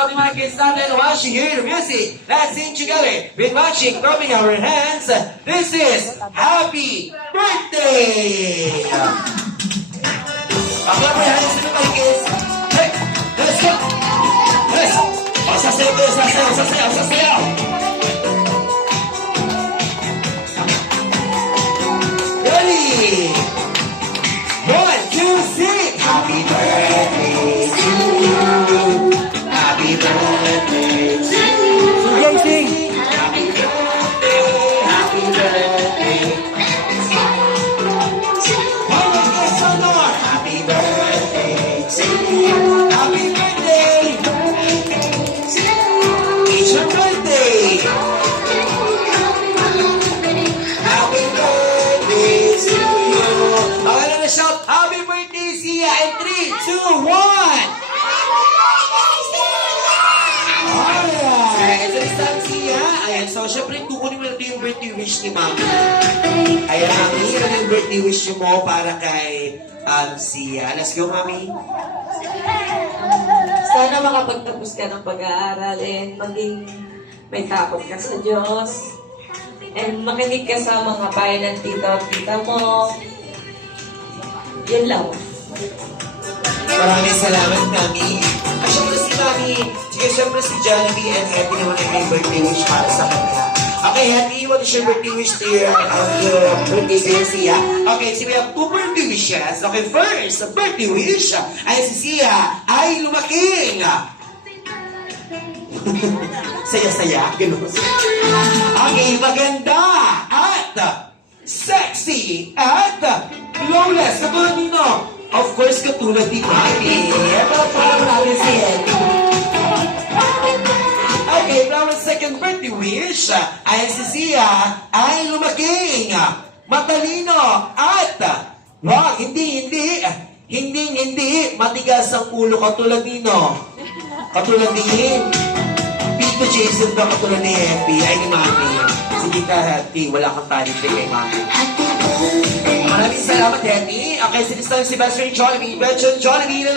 sa ating mga kids natin once you hear the music. Let's sing together with matching, rubbing our hands. This is Happy Birthday! Clap your hands to the mga kids. Hey, let's go! Let's go! Sasayaw, sasayaw, sasayaw, sasayaw! Ready! 1, 2, sing! Happy birthday to you! Happy birthday to you! Sing! Happy birthday! Happy birthday! One more! Happy birthday to you! Happy birthday! It's your birthday! Happy birthday to you! Okay na shout, happy birthday, Sia! And 3, 2, 1! Alright! Ito is time, Sia. Ayan, so syempre kukunin mo natin yung birthday wish ni Mami. Ayan, Mami, ano yung birthday wish mo para kay Sia? Let's go, Mami. Sana makapagtapos ka ng pag-aaral and maging may takot ka sa Diyos. And makinig ka sa mga bayan ng tita at tita mo. Yun lang. Maraming salamat, Mami. At syempre si Mami, sige, syempre si Jollibee and Happy naman ay may birthday wish para sa kanya. Okay, Happy, what is your birthday wish to your birthday girl, Sia? Okay, so we have 2 birthday wishes. Okay, first, birthday wish ay si Sia ay lumaking. Saya-saya, gano'n. Okay, maganda at sexy at flawless. Katulad nino. Of course, katulad ni Mami. Ito parang natin si Eddie. Okay, now ang second birthday wish ay si Sia ay lumaking, matalino at wag, hindi matigas ang ulo katulad nino. Katulad ni Pito Jason ba katulad ni Happy ay ni Mami. Sige ka, Happy, wala kang talent kay Mami. Maraming salamat, Happy. Okay, sinis tayo si Best Friend Jollibee. Best Friend Jollibee.